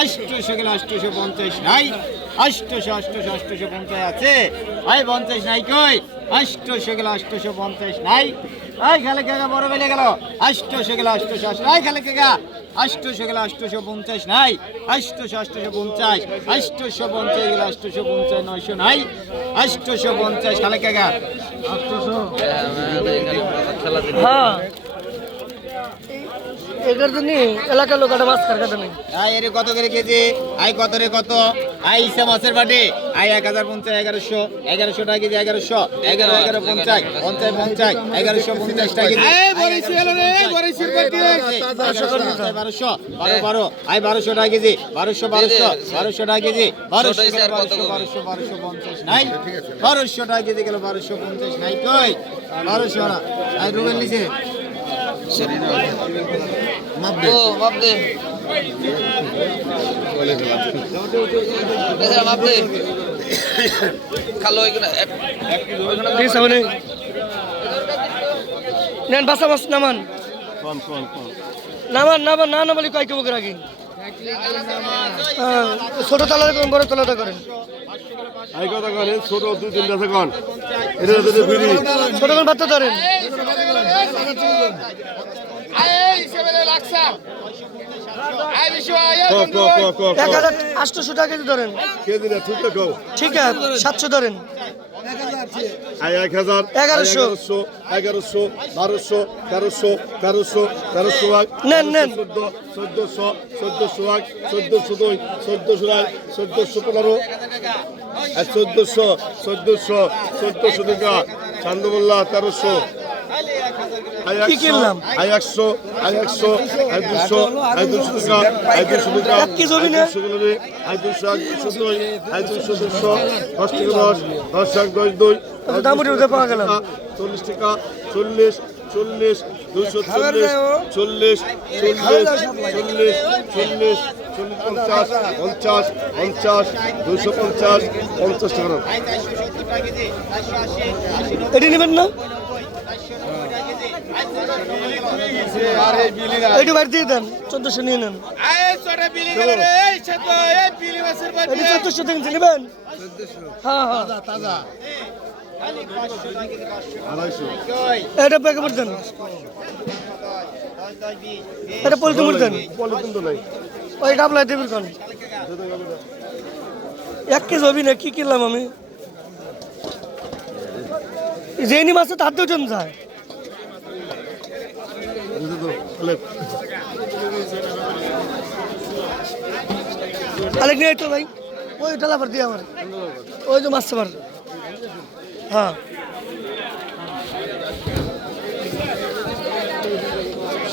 আষ্টশো গেল আষ্টশো পঞ্চাশ নাই। আষ্টশো আষ্টশো আষ্টশো পঞ্চাশ আছে। আই পঞ্চাশ নাই কই? আষ্টশো গেল আষ্টশো পঞ্চাশ নাই। আই খালে কেগা বড় বেলে গেল। আষ্টশো গেল আষ্টশো আষ্ট আই খালে কেগা আষ্টশো গেল আষ্টশো পঞ্চাশ নাই। আষ্টশো আষ্টশো পঞ্চাশ আষ্টশো পঞ্চাশ গেল আষ্টশো পঞ্চাশ নয়শো নাই। আষ্টশো পঞ্চাশ খালে কেগা হ্যাঁ। এটার জন্য এলাকার লোক একটা মাছ কথা নেই আই এর কত করে কেজি? আই কত রে কত? আই ইসা মাছের বাটে। আই এক হাজার পঞ্চাশ এগারোশো। এগারোশো টাকা কেজি এগারোশো। এগারো এগারো পঞ্চাশ। পঞ্চাশ পঞ্চাশ। এগারোশো পঞ্চাশ টাকা কেজি। বরিশি বারো বারো আই বারোশো টাকা কেজি বারোশো বারোশো বারোশো টাকা কেজি বারোশো বারোশো বারোশো বারোশো পঞ্চাশ নাই বারোশো টাকা কেজি গেল বারোশো পঞ্চাশ নাই কই? বারোশো না আই রুবেল নিছে মাপ দে। মাপ দে। খালো মানে নেন বাসা নামান। নামান নামান না নামালি কয় কেবো রাখি। হ্যাঁ, ছোট তলাতে করেন বড় তলাতে করেন। আই কথা কন ছোট দুই তিনটা আছে কন। এটা যদি ছোট কোন বাচ্চা ধরেন। এক হাজার টাকা কেজি ধরেন। ঠিক আছে সাতশো ধরেন। এক হাজার এগারোশো। এগারোশো বারোশো তেরোশো তেরোশো তেরোশো এক নেন, নেন। চোদ্দ চোদ্দশো চোদ্দশো এক চোদ্দশো দুই চোদ্দশো এক চোদ্দশো পনেরো। চোদ্দশো চোদ্দশো চোদ্দশো টাকা চান্দমোল্লা তেরোশো কি কিনলাম? আই একশো আই একশো আই দুশো আই দুশো টাকা আই দুশো এক কি জমি না? আই দুশো আই দুশো এক দুশো দুই আই দুশো দুশো দশ থেকে দশ দশ এক দশ দুই দাম উঠে পাওয়া গেল। চল্লিশ টাকা চল্লিশ চল্লিশ দুশো চল্লিশ চল্লিশ চল্লিশ চল্লিশ চল্লিশ চল্লিশ পঞ্চাশ পঞ্চাশ পঞ্চাশ দুশো পঞ্চাশ পঞ্চাশ টাকা এটি নেবেন না এটি বাড়ি দিয়ে দেন, চোদ্দশো নিয়ে নেন। চোদ্দশো হ্যাঁ হ্যাঁ এটা প্যাকে দেন। এটা পলিথিন ওই ডাবলা টেবিল খান। এক কেজি হবি না, কি কিনলাম আমি? জেনি মাছে তার দুজন যায়। তাহলে নিয়ে তো ভাই। ওই ডালা ভর দিয়ে আমার। ওই যে মাছ পার হ্যাঁ।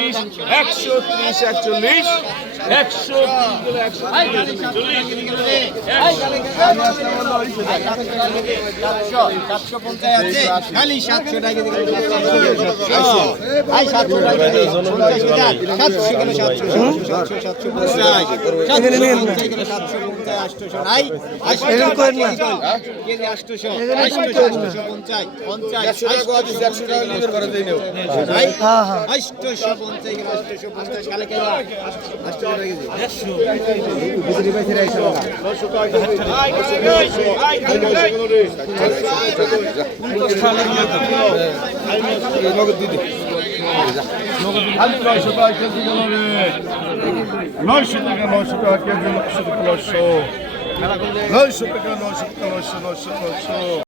তিরিশ একশো তিরিশ একচল্লিশ একশো পঞ্চাশ পঞ্চাশ নয়শো টাকা কেজি নয়শো টাকা নয়শো। নয়শো টাকা নয়শো নয়শো নয়শো নয়শো।